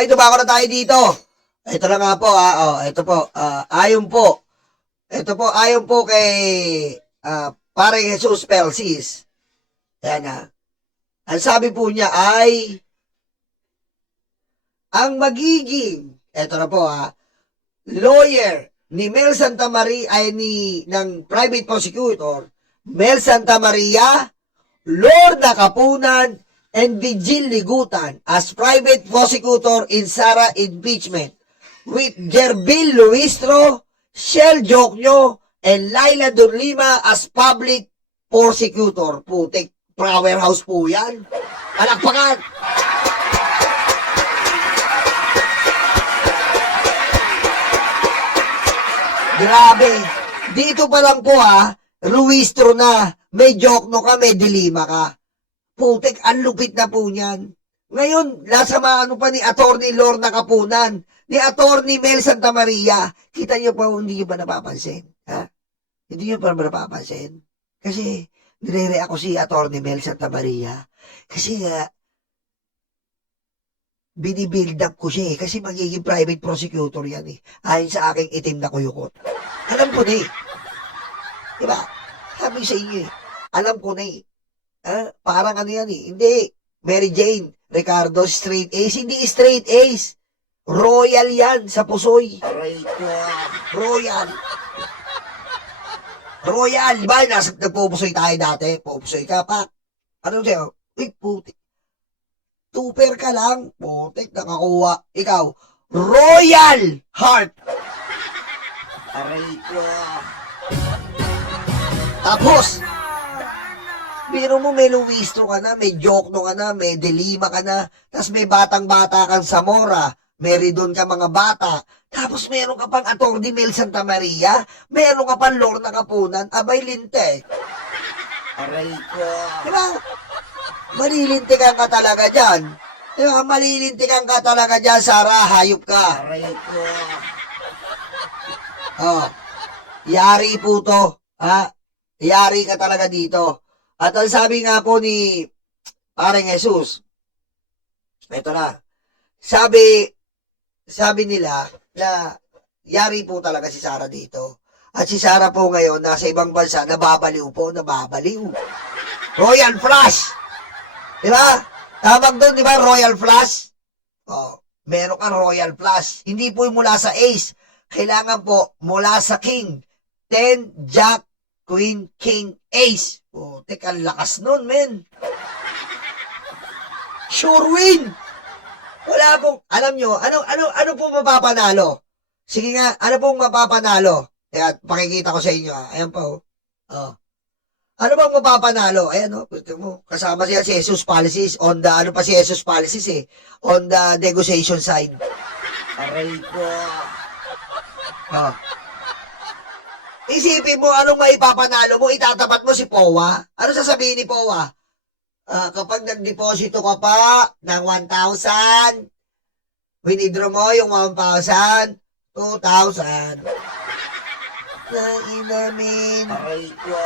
Okay, dumako na tayo dito. Ito na nga po, ito po, ayon po. Ito po, ayon po kay parang Jesus Pelsis. Yan ang sabi po niya ay, ang magiging, ito na po lawyer ni Mel Santamaria ay ng private prosecutor, Mel Santamaria, Lorna Kapunan, and Vigil Ligutan as private prosecutor in Sara impeachment with Gerbil Luistro, Shell Joknyo, and Laila Durlima as public prosecutor. Putik, powerhouse po yan. Palakpakan! Grabe. Dito pa lang po Luistro na. May Jokno ka, may Dilima ka. Putik, ang lupit na po niyan. Ngayon, nasa maano pa ni Attorney Lorna Kapunan, ni Attorney Mel Santamaria. Kita niyo pa, hindi niyo ba napapansin? Hindi niyo pa napapansin? Kasi, nire-react ako si Attorney Mel Santamaria. Kasi binibuild up ko siya kasi magiging private prosecutor yan ayon sa aking itim na kuyukot. Alam ko na diba? Sabi sa inyo alam ko na parang ano yan hindi, Mary Jane Ricardo straight A's, hindi straight A's, royal yan sa pusoy. Royal, diba? Nagpupusoy tayo dati, pupusoy ka pa, ano sa'yo? Uy, puti, tuper ka lang, putik, nakakuha. Ikaw, Royal Heart. Aray ko. Tapos, biro mo may Luistro ka na, may Jokno ka na, may Delima ka na, tapos may batang-bata kang Zamora, meron ka mga bata, tapos meron ka pang Atty. Mel Santamaria, meron ka pang Lorna Kapunan, abay linte. Aray ko. Diba? Malilintikan ka talaga dyan. Diba? Malilintikan ka talaga dyan, Sara. Hayop ka. Aray ko. Yari po to. Yari ka talaga dito. At ang sabi nga po ni parang Jesus, ito na. Sabi nila na yari po talaga si Sara dito. At si Sara po ngayon, nasa ibang bansa, nababaliw. Royal Flush! Diba? Tawag doon, diba? Royal Flush. Meron kang Royal Flush. Hindi po mula sa Ace. Kailangan po mula sa King. 10, Jack, Queen, King, Ace. Teka, lakas nun, men. Sure win. Wala pong, alam nyo, ano po mapapanalo? Sige nga, ano pong mapapanalo? Kaya, pakikita ko sa inyo, Ayan po. Ano bang mapapanalo? Ayan kasama siya si Jesus Policies on the, ano pa si Jesus Policies on the negotiation side. Aray ko. Isipin mo, anong maipapanalo mo, itatapat mo si POA. Ano sasabihin ni POA? Kapag nagdeposito ka pa ng 1,000, winidraw mo yung 1,000, 2,000. Nainamin. Aray ko.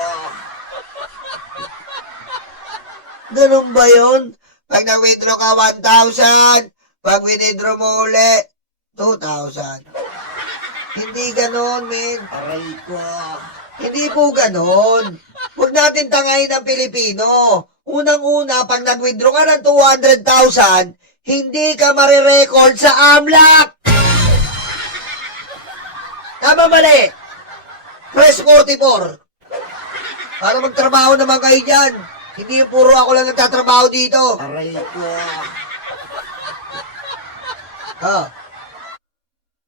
Ganun ba yun? Pag na-withdraw ka 1,000, pag withdraw mo uli, 2,000. Hindi ganon, men. Aray ko. Hindi po ganon. Huwag natin tangayin ang Pilipino. Unang-una, pag nag-withdraw ka ng 200,000, hindi ka marirecord sa AMLAC. Tama mali. Press 44. Para magtrabaho naman kayo dyan. Hindi yung puro ako lang nagtatrabaho dito. Aray ko.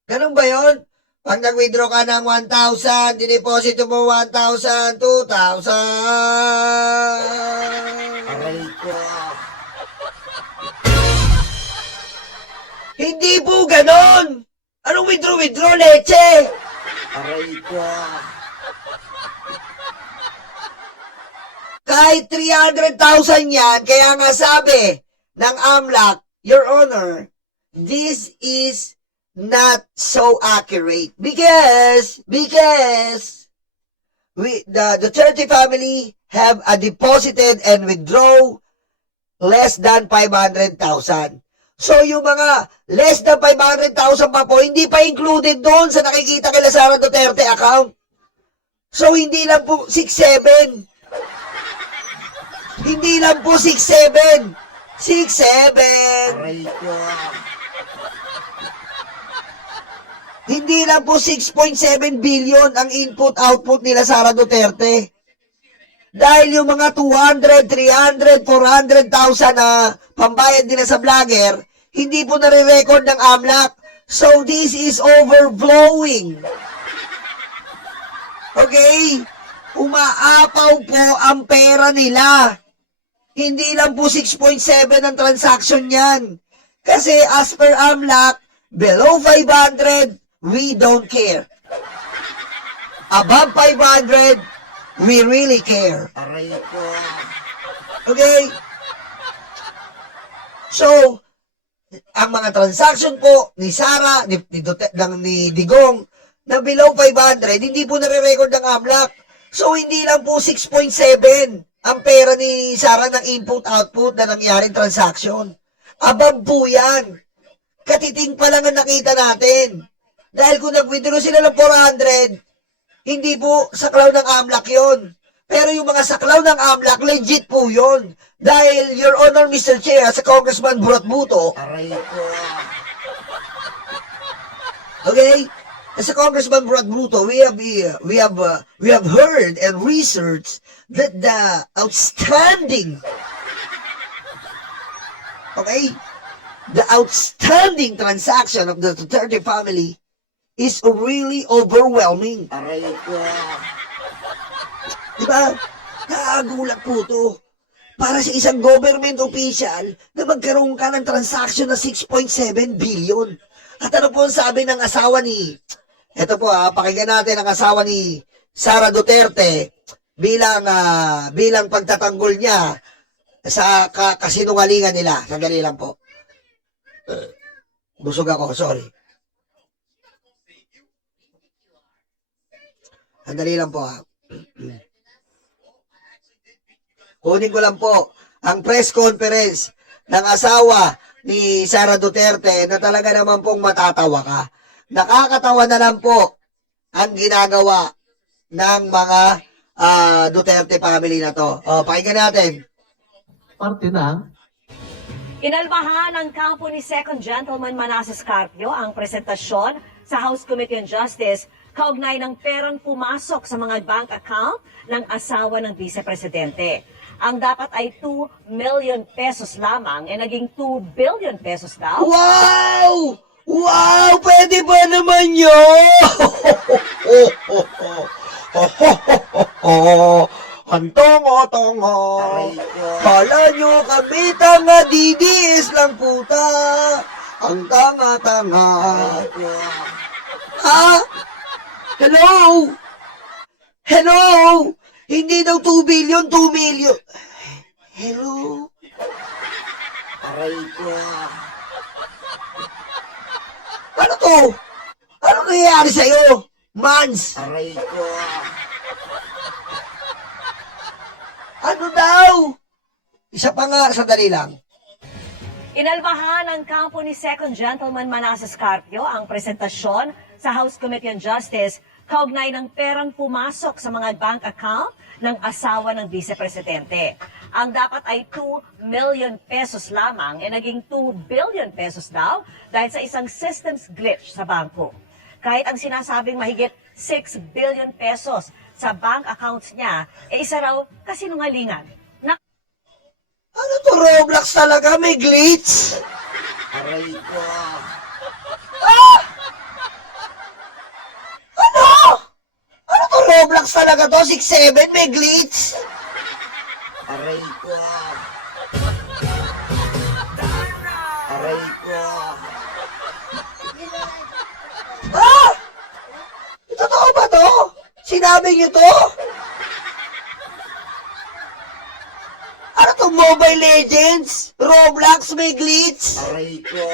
Ganun ba yun? Pag nag-withdraw ka ng 1,000, dineposito mo 1,000, 2,000. Aray ko. Hindi po ganon! Anong withdraw, leche? Aray ko. Kahit 300,000 yan, kaya nga sabi ng AMLAC, Your Honor, this is not so accurate because the Duterte family have deposited and withdraw less than 500,000. So, yung mga less than 500,000 pa po, hindi pa included doon sa nakikita kila Sara Duterte account. So, hindi lang po 6'7". Hindi lang po 6'7". 6'7". Aray ko. Hindi lang po 6.7 billion ang input-output nila Sara Duterte. Dahil yung mga 200, 300, 400,000 na pambayad nila sa vlogger, hindi po nare-record ng AMLAC. So, this is overflowing. Okay? Umaapaw po ang pera nila. Hindi lang po 6.7 ang transaction yan. Kasi as per AMLAC, below 500, we don't care. Above 500, we really care. Aray ko. Okay? So, ang mga transaction po ni Sara, ni Digong, na below 500, hindi po nare-record ng AMLAC. So, hindi lang po 6.7 ang pera ni Sara ng input-output na nangyaring transaction. Above po yan. Katiting pa lang ang nakita natin. Dahil kung nag-withdraw sila ng 400, hindi po saklaw ng AMLAC yon. Pero yung mga saklaw ng AMLAC, legit po yon. Dahil, Your Honor, Mr. Chair, sa Congressman Burat Buto, Aray ko. okay? As a Congressman Burat Bruto, we have heard and researched that the outstanding transaction of the Duterte family is really overwhelming. Aray ko. Diba? Nakagulat po to. Para sa isang government official na magkaroon ka ng transaction na 6.7 billion. At ano po ang sabi ng asawa ni... Ito po, pakinggan natin ang asawa ni Sara Duterte bilang pagtatanggol niya sa kasinungalingan nila. Sandali lang po. Busog ako, sorry. Sandali lang po ha. Kunin ko lang po ang press conference ng asawa ni Sara Duterte na talaga naman pong matatawa ka. Nakakatawa na lang po ang ginagawa ng mga Duterte family na to. Pakinggan natin. Parte na. Inalmahan ng kampo ni Second Gentleman Manasseh Carpio ang presentasyon sa House Committee on Justice kaugnay ng perang pumasok sa mga bank account ng asawa ng Vice-Presidente. Ang dapat ay 2 million pesos lamang ay naging 2 billion pesos daw. Wow! Wow! Pwede ba naman yun? Ang tongo-tongo. Kala nyo kami tanga, DDS lang puta. Ang tanga-tanga. Ha? Hello? Hello? Hindi daw 2 billion, 2 million. Hello? Aray ko. Ano to? Ano nangyayari sa'yo? Mans? Aray ko. Ano daw? Isa pa nga, sandali lang. Inalmahan ng kampo ni Second Gentleman Manasseh Carpio ang presentasyon sa House Committee on Justice kaugnay ng perang pumasok sa mga bank account ng asawa ng Vice-Presidente. Ang dapat ay 2 million pesos lamang ay naging 2 billion pesos daw dahil sa isang systems glitch sa bangko. Kahit ang sinasabing mahigit 6 billion pesos sa bank accounts niya, isa raw kasinungalingan. Ano to, Roblox talaga? May glitch? Aray ko. Ah! Ano? Ano to, Roblox talaga to? 6'7", may glitch? Aray ko. Aray ko. Ah! Totoo ba to? Sinabi niyo to? Ano to, Mobile Legends? Roblox may glitch? Aray ko.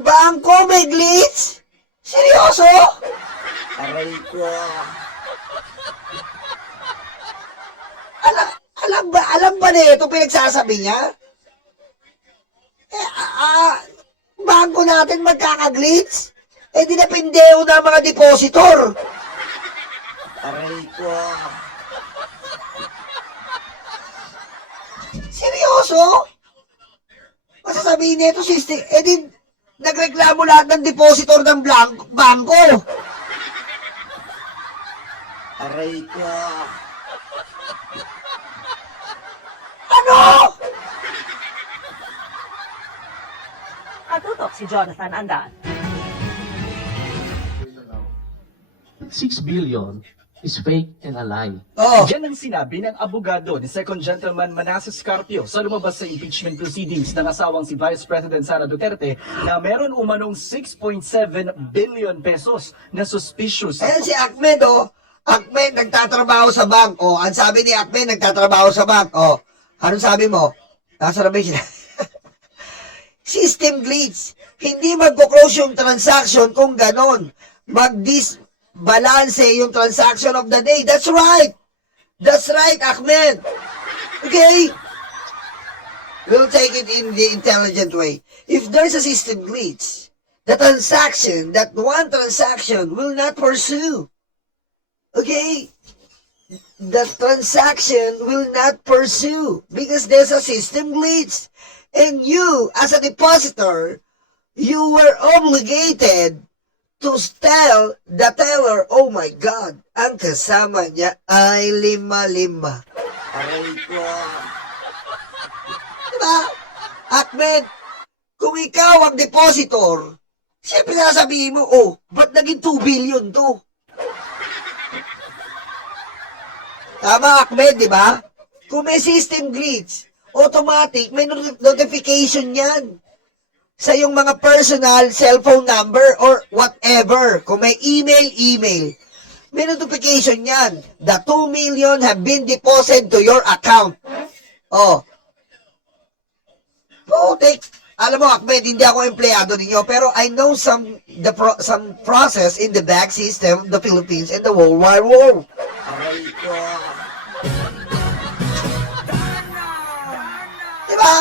Bangko may glitch? Seryoso? Aray ko. Alam ba na ito pinagsasabi niya? Bangko natin magkakaglitch? Di napindeo na mga depositor. Aray ko. Seryoso? Masasabihin nito, system, di nagreklamo lahat ng depositor ng bangko. Aray ko. Ano? Katutok si Jonathan Andan. 6 billion is fake and a lie. Oh, Yan ang sinabi ng abogado ni Second Gentleman Manasseh Scarpio sa lumabas sa impeachment proceedings ng asawang si Vice President Sara Duterte na meron umanong 6.7 billion pesos na suspicious. ayan si Ahmed, oh. Ahmed, nagtatrabaho sa bank. Oh, ang sabi ni Ahmed, nagtatrabaho sa bank. Oh, anong sabi mo? Nasa na ba siya? System glitch. Hindi magko-close yung transaction kung ganon. Mag-disbalance yung transaction of the day. That's right. That's right, Ahmed. Okay? We'll take it in the intelligent way. If there's a system glitch, that one transaction will not pursue. Okay? The transaction will not pursue because there's a system glitch. And you, as a depositor, you were obligated to tell the teller, oh my God, ang kasama niya ay 5-5. Aray ko. Diba? Ahmed, kung ikaw ang depositor, siyempre sasabihin mo, oh, ba't naging 2 billion to? Tama, Ahmed, di ba? Kung may system glitch, automatic, may notification yan sa yung mga personal cellphone number or whatever. Kung may email, may notification yan. The 2 million have been deposited to your account. Oh. Putik. Alam mo, Ahmed, hindi ako empleyado ninyo, pero I know some process in the back system of the Philippines and the whole wide world. Aray ko. Diba?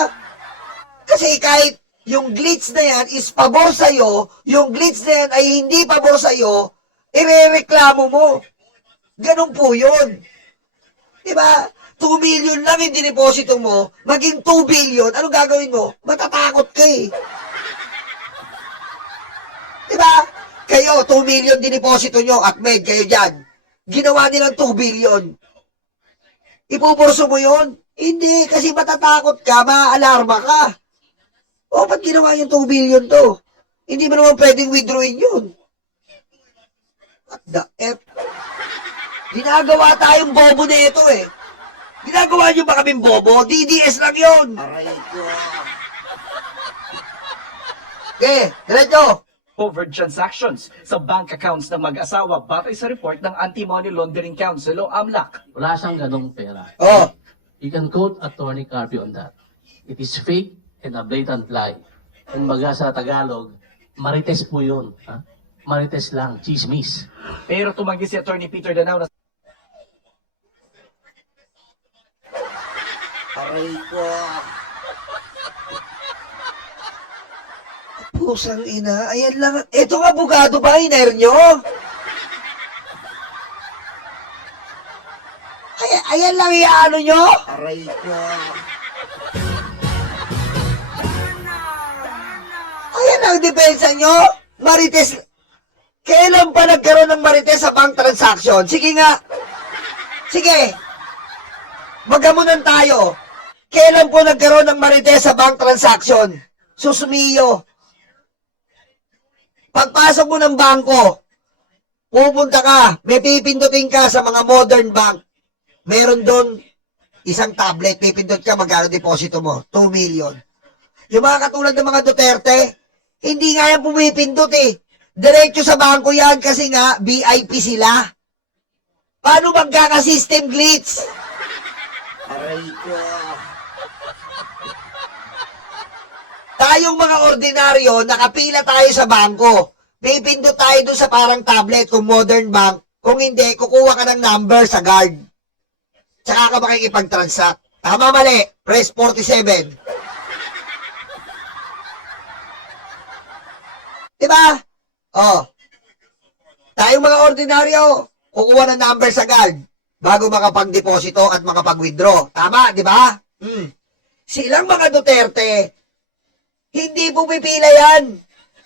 Kasi kahit yung glitch na yan is pabor sa'yo, yung glitch na yan ay hindi pabor sa'yo, irereklamo mo. Ganun po yun. Diba? 2 million lang yung dineposito mo, maging 2 billion, anong gagawin mo? Matatakot ka eh. Diba? Kayo, 2 million dineposito nyo, Ahmed, kayo dyan. Ginawa nilang 2 billion. Ipupurso mo yun? Hindi, kasi matatakot ka, maaalarma ka. O, ba't ginawa yung 2 billion to? Hindi mo naman pwedeng withdrawin yun. What the F? Ginagawa tayong bobo na ito eh. Ginagawa nyo ba kaming bobo? DDS lang yun. Aray ko. Okay, diretso. Covered transactions sa bank accounts ng mag-asawa batay sa report ng Anti-Money Laundering Council o AMLAC. Wala siyang ganong pera. Oh, You can quote Attorney Carpio on that. It is fake and a blatant lie. Kung baga sa Tagalog, marites po yun. Ha? Marites lang, chismis. Pero tumanggi si Attorney Peter Danao na Aray ko. pusang ina. Ayan lang. Ito nga, abogado ba? Hiner nyo? Ayan lang iaano nyo? Aray ko. Ayan ang depensa nyo? Marites. Kailan pa nagkaroon ng marites sa bank transaction? Sige nga. Sige. Magamunan tayo. Kailan po nagkaroon ng marites sa bank transaction? Susumiyo. Pagpasok mo ng bangko, pupunta ka, may pipindutin ka sa mga modern bank. Meron doon isang tablet, pipindot ka, magkano deposito mo? 2 million. Yung mga katulad ng mga Duterte, hindi nga yan pumipindot eh. Diretso sa bangko yan kasi nga VIP sila. Paano magkaka-system glitch? Aray ko. Tayong mga ordinaryo, nakapila tayo sa bangko. Pipindot tayo doon sa parang tablet kung modern bank. Kung hindi, kukuha ka ng number sa guard. tsaka ka makikipag-transact. Tama, mali. Press 47. Diba? Oh. Tayong mga ordinaryo, kukuha ng number sa guard bago makapag-deposito at makapag-withdraw. Tama, di ba? Silang mga Duterte, hindi pumipila yan.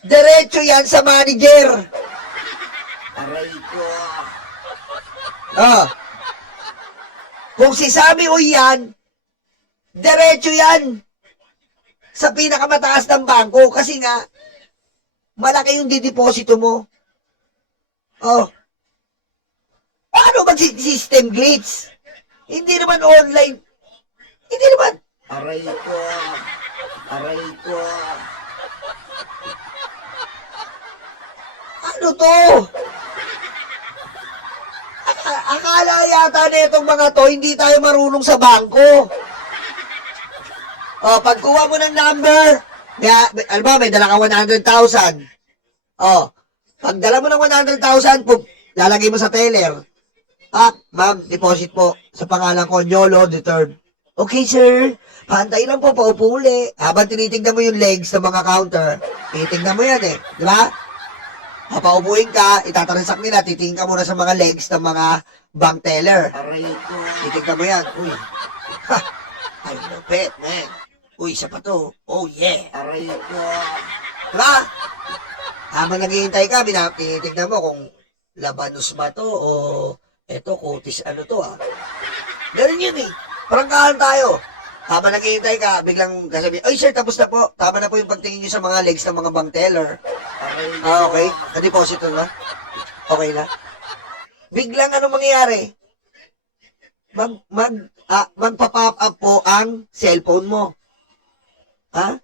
Diretso yan sa manager. Aray ko. Ah. Kung si Sammy Uy yan, diretso yan sa pinakamataas ng bangko kasi nga, malaki yung dideposito mo. Oh. Paano mag-system glitch? Hindi naman online. Hindi naman. Aray ko. Aray ko. Ano to? Akala yata na itong mga to, hindi tayo marunong sa bangko. Oh, pagkuha mo ng number, alam mo, may dala ka 100,000. Oh, pag dala mo ng 100,000, lalagay mo sa teller. Ma'am, deposit po sa pangalan ko, Nyolo III. Okay, sir. Pantay lang po, paupo uli. Habang tinitignan mo yung legs ng mga counter, titignan mo yan eh. Di ba? Papaupuin ka, itatransact nila, titingin ka muna sa mga legs ng mga bank teller. Aray ko. Titignan mo yan. Uy. Ha! Ay, lupit, man. Uy, isa pa to. Oh, yeah. Aray ko. Diba? Habang naghihintay ka, tinitignan mo kung labanos ba to o eto, kutis ano to Ganun yun eh. Prangkahan tayo. Habang naghihintay ka, biglang kasabihin, ay sir, tapos na po. Tama na po yung pagtingin nyo sa mga legs ng mga bank teller. Aray ko. Okay. Na-deposito na? Okay na? Biglang ano mangyayari? Magpa-pop up po ang cellphone mo. Ha?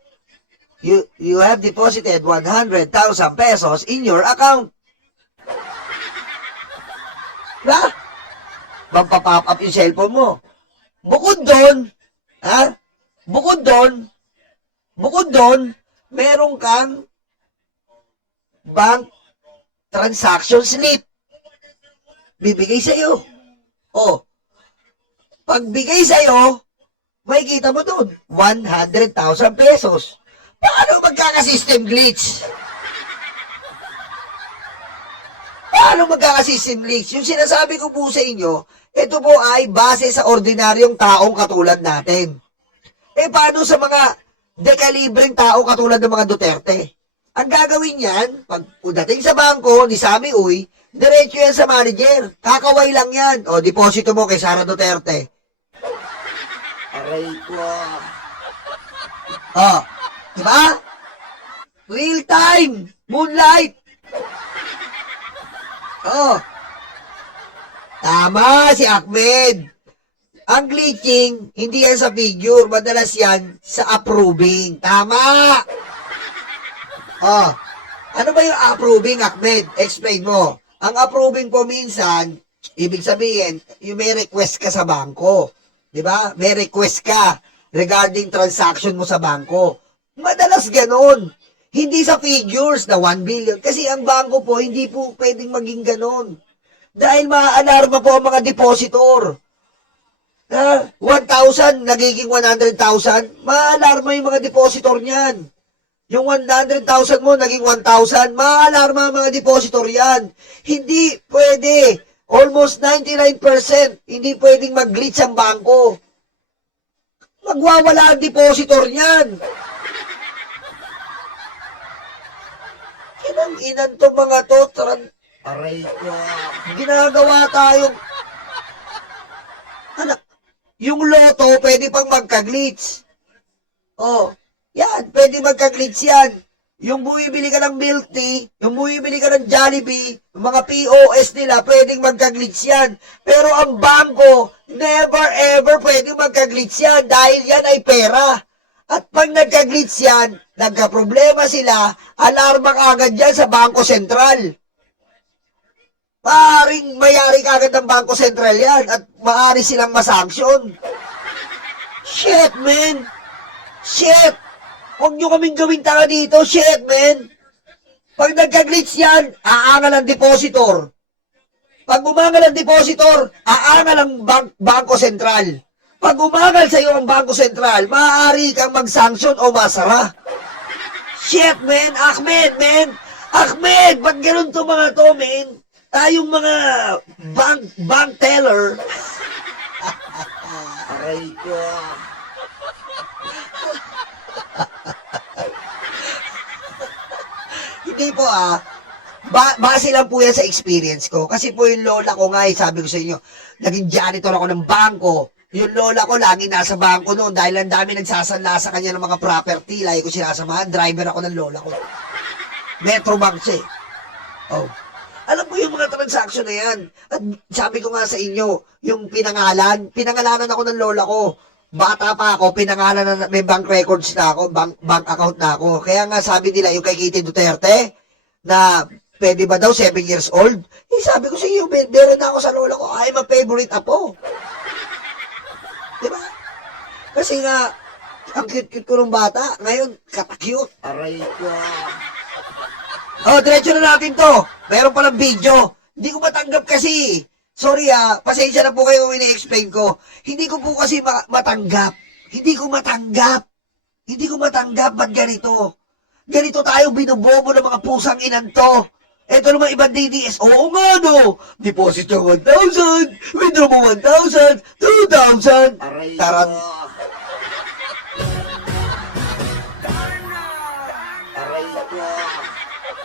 You have deposited 100,000 pesos in your account. Diba? Magpa-pop up yung cellphone mo. Bukod doon, Bukod doon, meron kang bank transaction slip. Bibigay sa'yo. Oh, pagbigay sa'yo, may kita mo doon, 100,000 pesos. Paano magkaka-system glitch? Paano magkaka-system glitch? Yung sinasabi ko po sa inyo, ito po ay base sa ordinaryong taong katulad natin. Paano sa mga dekalibreng tao katulad ng mga Duterte? Ang gagawin yan, pag dating sa bangko ni Sammy Uy, diretso yan sa manager. Kakaway lang yan. O, deposito mo kay Sara Duterte. Aray ko. O, diba? Real time. Moonlight. O. Tama si Ahmed. Ang glitching, hindi yan sa figure. Madalas yan sa approving. Tama! Ano ba yung approving, Ahmed? Explain mo. Ang approving po minsan, ibig sabihin, yung may request ka sa bangko. Diba? May request ka regarding transaction mo sa bangko. Madalas ganon. Hindi sa figures na 1 billion. Kasi ang bangko po, hindi po pwedeng maging ganon. Dahil maaalarma po ang mga depositor. 1,000, nagiging 100,000, maaalarma yung mga depositor niyan. Yung 100,000 mo, naging 1,000, maaalarma ang mga depositor yan. Hindi pwede. Almost 99%, hindi pwedeng mag-glitch ang bangko. Magwawala ang depositor niyan. Inang-inan to mga to, Aray ko. ginagawa tayong anak, yung loto pwede pang magka-glitch. Yan, pwede magka-glitch yan. Yung bumibili ka ng milk tea, yung bumibili ka ng Jollibee, yung mga POS nila, pwedeng magka-glitch yan. Pero ang bangko, never ever pwedeng magka-glitch yan dahil yan ay pera. At pag nagka-glitch yan, nagka-problema sila, alarma agad yan sa Bangko Sentral. Maaaring mayari kagad ng Bangko Sentral yan at maaari silang masanksyon. Shit, man! Shit! Huwag nyo kaming gawin tanga dito. Shit, man! Pag nagka-glitch yan, aangal ang depositor. Pag umangal ang depositor, aangal ang Bangko Sentral. Pag umangal sa iyo ang Bangko Sentral, maaari kang mag-sanction o masara. Shit, man! Ahmed, man! Ahmed! Ba't ganun to mga to, man? Tayong mga bank teller. Aray ko. Hindi po base lang po yan sa experience ko. Kasi po yung lola ko nga, sabi ko sa inyo, naging janitor ako ng bangko. Yung lola ko, lagi nasa bangko noon dahil ang dami nagsasanla sa kanya ng mga property. Lagi ko sinasamahan, driver ako ng lola ko. Metrobank siya eh. Oh. Alam mo yung mga transaction na yan. At sabi ko nga sa inyo, yung pinangalanan ako ng lola ko. Bata pa ako, pinangalan na, may bank records na ako, bank account na ako. Kaya nga sabi nila, yung kay Kitty Duterte, na pwede ba daw 7 years old? Eh sabi ko sa iyo, meron na ako sa lola ko, I'm a favorite apo. Diba? Kasi nga, ang cute-cute ko ng bata, ngayon, kata-cute. Aray ko. Oh, diretso na natin to. Meron palang video. Hindi ko matanggap kasi. Sorry pasensya na po kayo kung ini-explain ko. Hindi ko po kasi matanggap. Hindi ko matanggap. Ba't ganito? Ganito tayo binubobo ng mga pusang inan to. Ito naman ibang DDS. Oo nga no. Deposit yung 1,000. Withdraw mo 1,000. 2,000. Aray Taran. ko. Aray ko.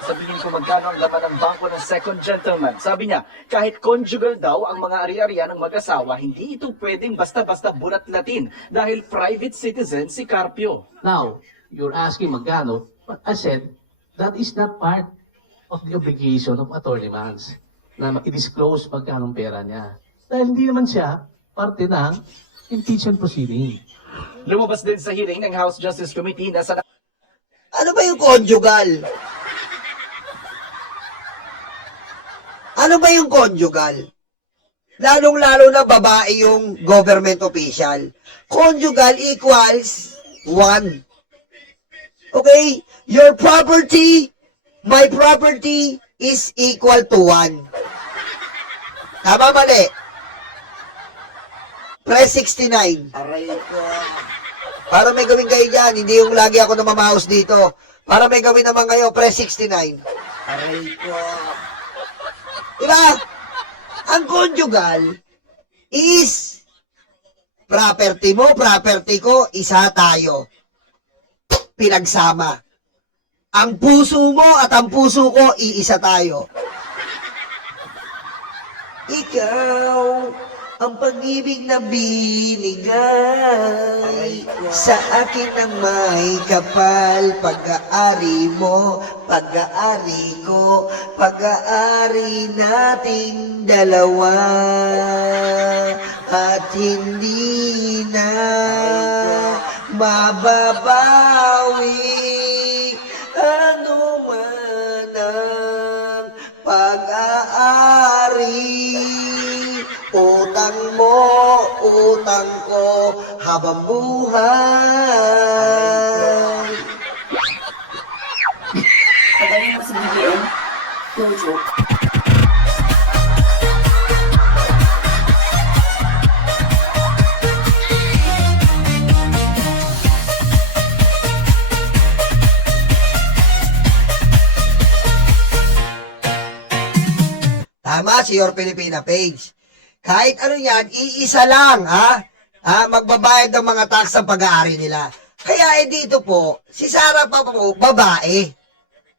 Sabihin ko magkano ang laman ng bangko ng second gentleman. Sabi niya, kahit conjugal daw ang mga ari-arian ng mag-asawa, hindi ito pwedeng basta-basta bulat-latin dahil private citizen si Carpio. Now, you're asking magkano, but I said, that is not part of the obligation of Attorney Mans na i-disclose magkano pera niya. Dahil hindi naman siya parte ng impeachment proceeding. Lumabas din sa hearing ng House Justice Committee na sa Ano ba yung conjugal? Ano ba yung conjugal? Lalong-lalo na babae yung government official. Conjugal equals 1. Okay? Your property, my property is equal to 1. Tama, mali? Press 69. Aray ko. Para may gawin kayo dyan, hindi yung lagi ako namamaos dito. Para may gawin naman kayo, press 69. Aray ko. Diba? Ang conjugal is property mo, property ko, isa tayo. Pinagsama. Ang puso mo at ang puso ko, iisa tayo. Ikaw, ang pag-ibig na binigay sa akin ang may kapal. Pag-aari mo, pag-aari ko, pag-aari nating dalawa. At hindi na mababawi ano man ang pag-aari. Utang mo, utang ko, habang buhay. Pagaling mo sa BBM, no joke. Tama si Your Filipina page. Kahit ano yan, iisa lang, magbabayad ng mga tax sa pag-aari nila. Kaya dito po, si Sara pa po, babae.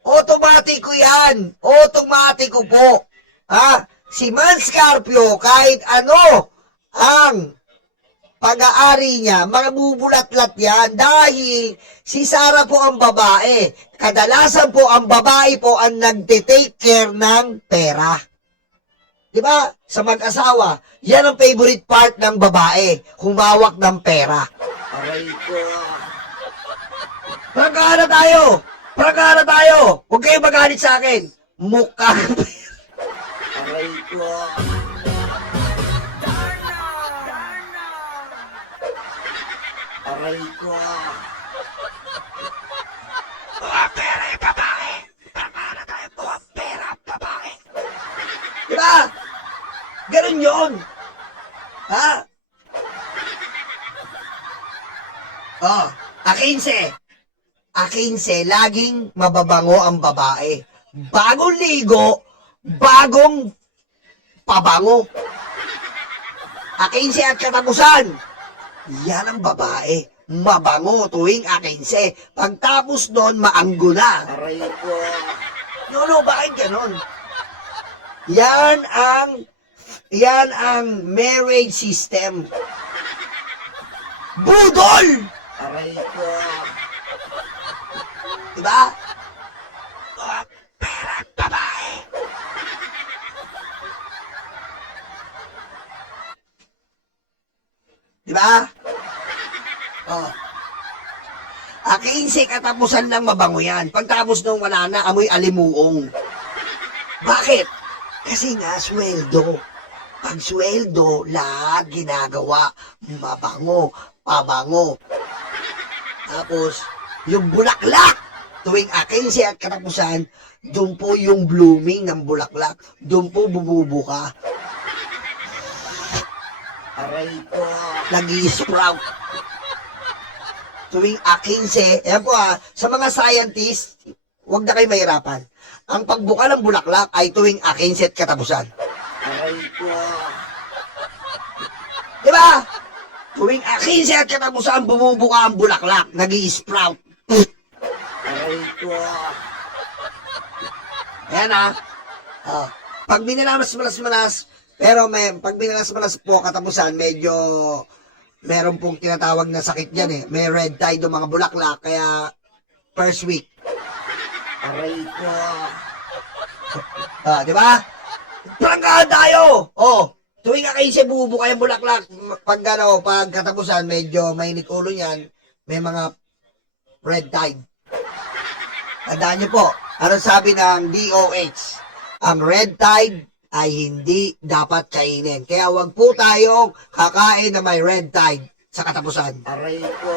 Otomatiko yan. Otomatiko po. Si Mans Carpio, kahit ano ang pag-aari niya, mabubulat-lat yan dahil si Sara po ang babae. Kadalasan po ang babae po ang nagte-take care ng pera. Diba? Sa mag-asawa, yan ang favorite part ng babae, humawak ng pera. Aray ko. Prangkara tayo! Prangkara tayo! Huwag kayo magalit sa akin. Mukha. Aray ko. Aray ko. Pera yung babae. Prangkara tayo. Pera babae. Diba? Ganun yun. Ha? Oh, A15, laging mababango ang babae. Bagong ligo, bagong pabango. A15 at katapusan. Yan ang babae. Mabango tuwing A15. Pagtapos doon, maanggo na. Aray ko. No, bakit ganon? Yan ang marriage system. Budol! Aray ko. Diba? Oh, perang babae. Diba? Oh. A15 katapusan lang mabango yan. Pagtapos nung wala na, amoy alimuong. Bakit? Kasi nga, sweldo. Pag sweldo, lahat ginagawa. Mabango, pabango. Tapos, yung bulaklak. Tuwing A15 at katapusan, doon po yung blooming ng bulaklak. Doon po bumubuka. Aray ko. Nag-i-sprout. Tuwing A15, ayan po sa mga scientists, huwag na kayo mahirapan. Ang pagbuka ng bulaklak ay tuwing A15 at katapusan. Aray ko. Diba? Tuwing A15 at katapusan, bumubuka ang bulaklak, nag-i-sprout. Aray ko. Ayan pag binalamas-malas, pero pag binalamas-malas po katapusan, medyo meron pong tinatawag na sakit dyan May red tide ng mga bulaklak, kaya first week. Aray ko. Di ba? Prangkahan tayo! Tuwing A15 bubuka yung bulaklak, pag katapusan, medyo mainit ulo niyan, may mga red tide. Tandaan niyo po, ano sabi ng DOH? Ang red tide ay hindi dapat kainin. Kaya wag po tayong kakain na may red tide sa katapusan. Aray ko.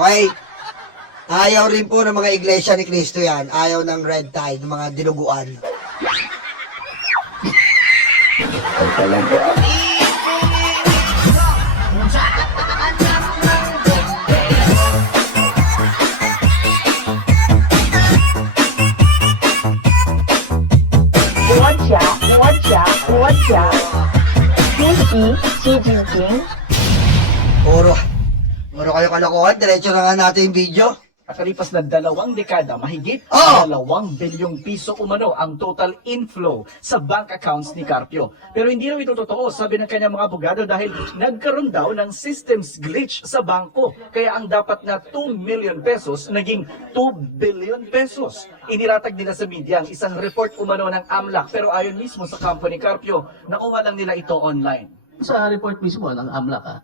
Okay? Ayaw rin po ng mga iglesia ni Cristo yan. Ayaw ng red tide, ng mga dinuguan. Puro kayo kalokohan. Diretso na nga natin yung video. Nakalipas na 2 dekada, mahigit Oh! 2 bilyong piso umano ang total inflow sa bank accounts ni Carpio. Pero hindi raw ito totoo, sabi ng kanyang mga abogado, dahil nagkaroon daw ng systems glitch sa bangko. Kaya ang dapat na 2 million pesos naging 2 billion pesos. Inilatag nila sa media ang isang report umano ng AMLAC, pero ayon mismo sa company Carpio, nakuha lang nila ito online. Sa report mismo ng AMLAC,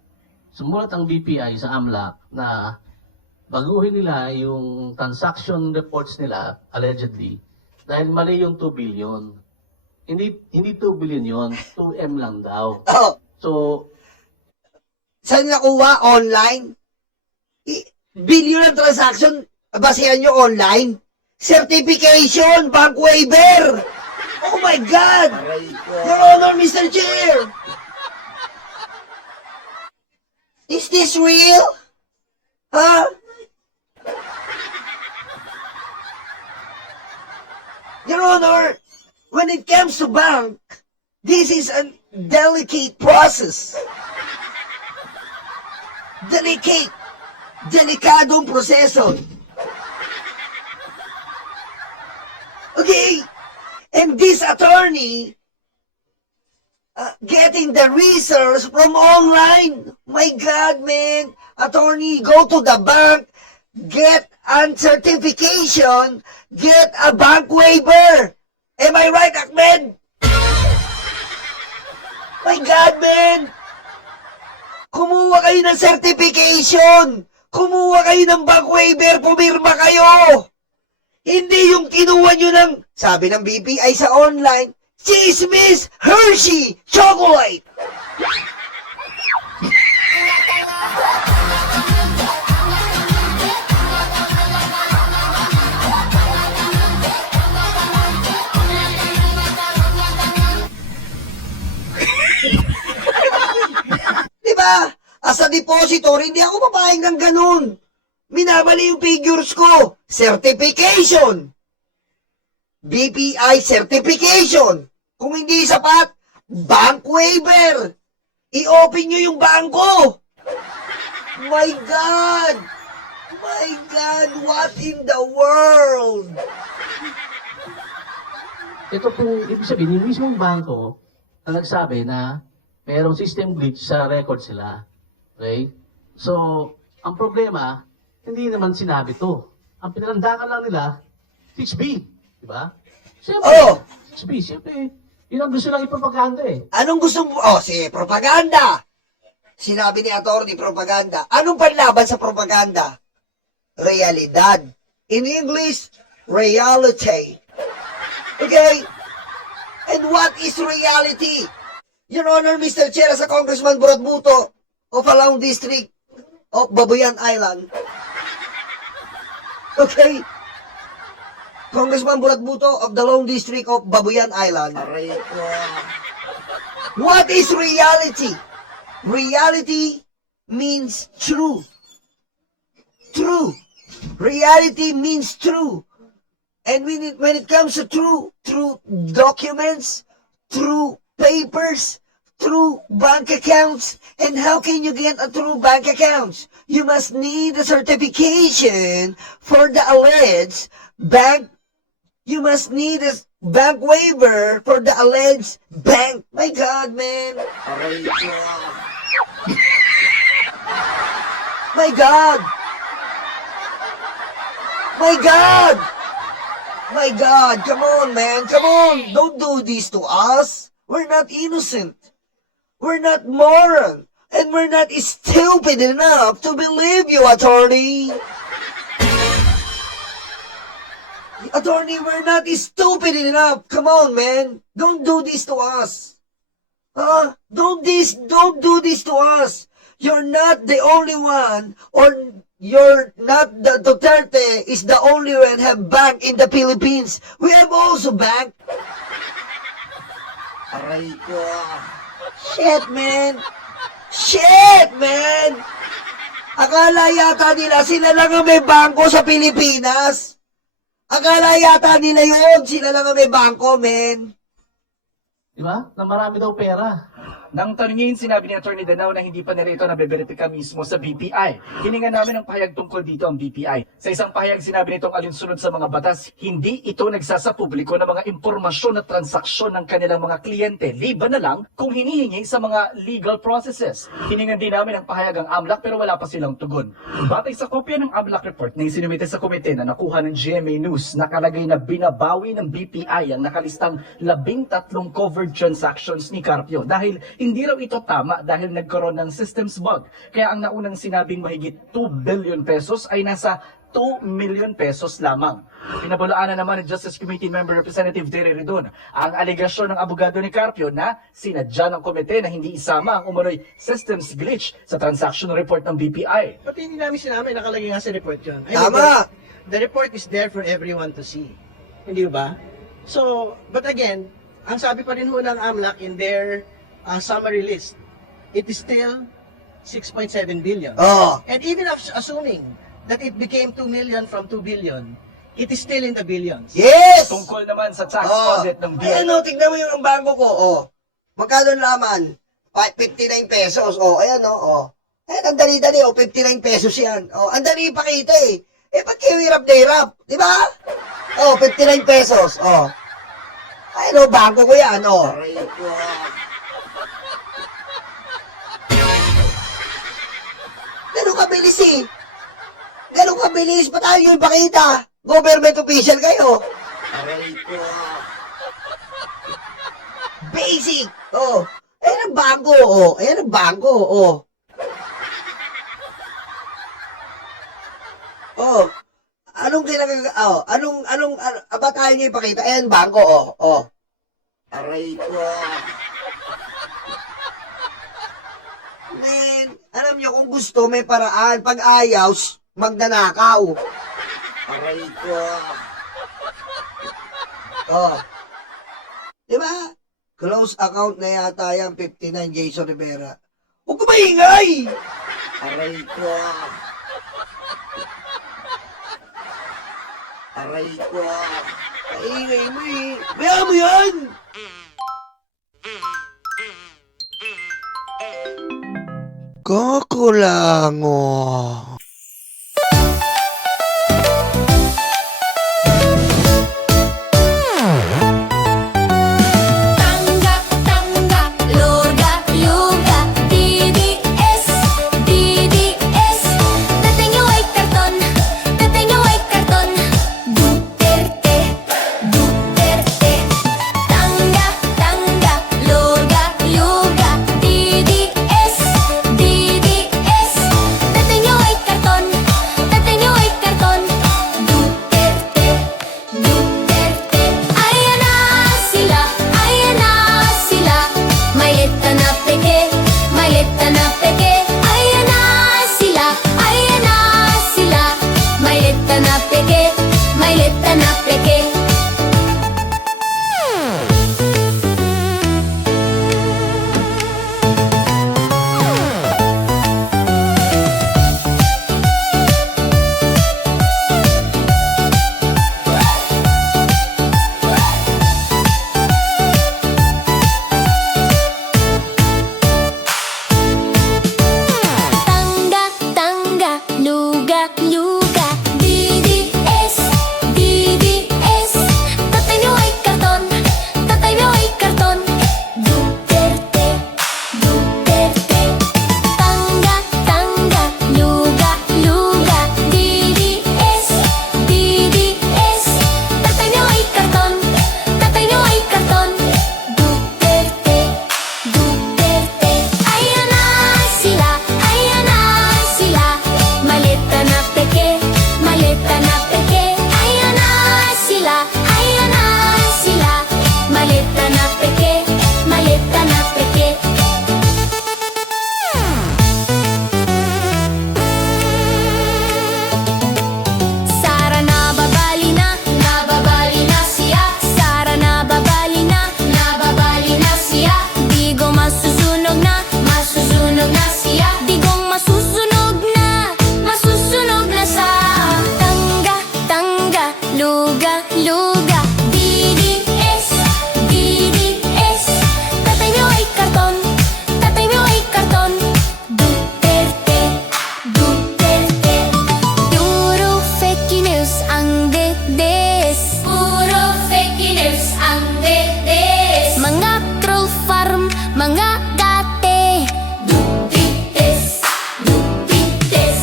sumulat ang BPI sa AMLAC na baguhin nila yung transaction reports nila, allegedly, dahil mali yung 2 billion. Hindi 2 billion yon, 2M lang daw. So, saan nakuha? Online? Billion ng transaction, basehan nyo online? Certification, bank waiver! Oh my God! Aray ko. Your Honor, Mr. Chair! Is this real? Your Honor, when it comes to bank, this is a delicate process. Delikadong proseso. Okay? And this attorney, getting the research from online. My God, man. Attorney, go to the bank, get a certification, get a bank waiver. Am I right, Ahmed? My God, man. Kumuha kayo ng certification. Kumuha kayo ng bank waiver. Pumirma kayo. Hindi yung kinuha nyo ng, sabi ng BPI sa online, Chismis Hershey Chocolate. depositor, hindi ako papayag ng ganun. Minamali yung figures ko. Certification. BPI certification. Kung hindi sapat, bank waiver. I-open nyo yung bangko. My God! My God, what in the world? Ito po, ibig sabihin, yung mismong bangko na nagsabi na mayroong system glitch sa record sila. Okay? So, ang problema, hindi naman sinabi to. Ang pinalandakan lang nila, 6B. Di ba? Siyempre, Oh! 6B, siyempre, yun ang gusto lang ipropaganda eh. Anong gusto mo? Oh, si propaganda. Sinabi ni attorney, propaganda. Anong panlaban sa propaganda? Realidad. In English, reality. Okay? And what is reality? Your Honor, Mr. Chair, as a Congressman Buratbuto of Along District of Babuyan Island. Okay? Congressman Buratbuto of the Long District of Babuyan Island. Aray ko. What is reality? Reality means true. True. Reality means true. And when it comes to true documents, true papers, true bank accounts, and how can you get a true bank accounts? You must need a certification for the alleged bank. You must need a bank waiver for the alleged bank. My God, man. Aray ko. My God! My God! My God! Come on, man! Come on! Don't do this to us! We're not innocent. We're not moron. And we're not stupid enough to believe you, attorney. Attorney, we're not stupid enough. Come on, man. Don't do this to us. Huh? Don't do this to us. You're not the only one, or you're not the Duterte is the only one have bank in the Philippines. We have also bank. Aray ko. Shit, man. Shit, man. Akala yata nila sila lang ang may bangko sa Pilipinas. Akala yata nila yun, sila lang ang may bangko, man. Di ba? Na marami daw pera. Nang tanungin, sinabi ni Atty. Danao na hindi pa nila ito nabeberipika mismo sa BPI. Hininga namin ng pahayag tungkol dito ang BPI. Sa isang pahayag, sinabi nitong alinsunod sa mga batas, hindi ito nagsasapubliko ng mga impormasyon at transaksyon ng kanilang mga kliyente, liban na lang kung hinihingi sa mga legal processes. Hiningan din namin ang pahayag ang AMLAC pero wala pa silang tugon. Batay sa kopya ng AMLAC report na isinumite sa komite na nakuha ng GMA News, nakalagay na binabawi ng BPI ang nakalistang 13 covered transactions ni Carpio dahil hindi raw ito tama dahil nagkaroon ng systems bug. Kaya ang naunang sinabing mahigit 2 billion pesos ay nasa 2 million pesos lamang. Pinabulaanan naman ng Justice Committee Member Representative Terry Redon ang alegasyon ng abogado ni Carpio na sinadya ng komite na hindi isama ang umunoy systems glitch sa transaction report ng BPI. Pati hindi namin sinabi, nakalagay nga sa report yun. Tama. The report is there for everyone to see. Hindi ba? So, but again, ang sabi pa rin ho ng AMLAC in their summary list, it is still 6.7 billion. Oh. And even assuming that it became 2 million from 2 billion, it is still in the billions. Yes! Tungkol naman sa tax Oh. audit ng Ayan o, tignan mo yung bangko ko. Oh. Magkano laman? 59 pesos. Oh, ayan o. Oh. Ayan, ang dali-dali. Oh, 59 pesos yan. Oh, ang dali ipakita eh. Eh, ba't kayo hirap na hirap? Di ba? Oh, 59 pesos. Oh. Ayan o, bangko ko yan. Oh. Aray ko. Ganun kabilis eh. Ganun kabilis. Ba't ayaw yung ipakita? Government official kayo. Aray ko. Basic. Oh. Ayan ang bangko. Oh. Ayan ang bangko. Oh. Oh. Anong ba't ayaw niyo ipakita? Ayan, bangko. Oh. Oh. Aray ko. Man, alam niyo kung gusto may paraan. Pag ayaw, magnanakaw. Aray ko. Oh. Di ba? Close account na yata yan, 59 Jason Rivera. Huwag ko maingay! Aray ko. Aray ko. Ingay mo eh. Bayaan mo yan! Kakulango. Tanggap, tanggap, luga, luga, DDS, DDS. Dating nyo ay karton, dating nyo ay karton. Duterte, Duterte. Tanggap, tanggap, luga, luga, DDS, DDS. Dating nyo ay karton, dating nyo ay karton. Duterte, Duterte. Ayan na sila, ayan na sila. Mailita na peke, mailita na peke. Ayan na sila, ayan na sila. Mailita na peke, mailita na peke. Tangga, tangga, luga, luga, DDS, DDS. Tatay nyo ay karton, tatay nyo ay karton. Duterte, Duterte. Tangga, tangga, luga, luga, DDS, DDS. Tatay nyo ay karton, tatay nyo ay karton. Duterte, Duterte. Ayan na sila, ayan na sila. Malita na peke, malita na peke. Ayan na sila, ayan na sila. Malita na peke, malita na peke. Sara nababali na siya. Sara nababali na siya. Digong masusunog na siya. Digong masusunog na sa. Tangga, tangga, luga, luga, DDS, DDS. Tatay nyo ay karton, tatay nyo ay karton. Duterte, Duterte. Puro fake news ang dedes. Puro fake news ang dedes. Mga troll farm, mga date. Dupites, dupites.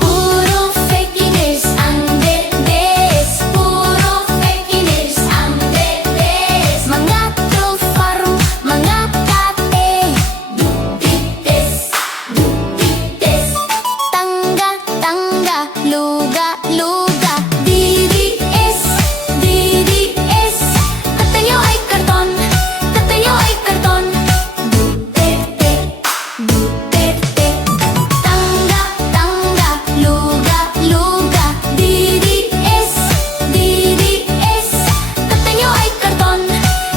Puro fake news ang dedes. Puro fake news ang dedes. Mga troll farm, mga date. Dupites, dupites. Tangga, tangga, luga, luga, DDS, DDS. Tatay nyo ay karton, tatay nyo ay karton. Duterte, Duterte. Tangga, tangga, luga, luga, DDS, DDS. Tatay nyo ay karton,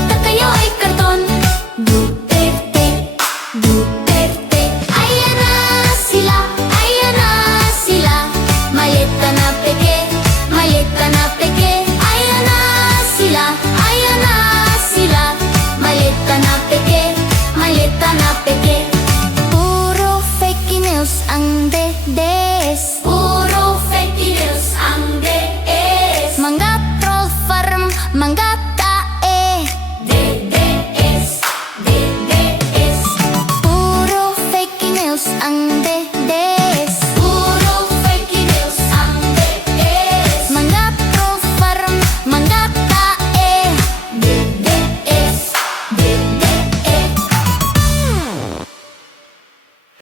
tatay nyo ay karton. Duterte, Duterte. Ayan na sila, ayan na sila. Malita na peke, malita na peke. Ayan na sila, ayan na sila. Malita na peke, malita na peke. Puro fake news ang dedes. Puro fake news ang dedes. Mga troll farm, mga tae. DDS, DDS. Puro fake news ang dedes.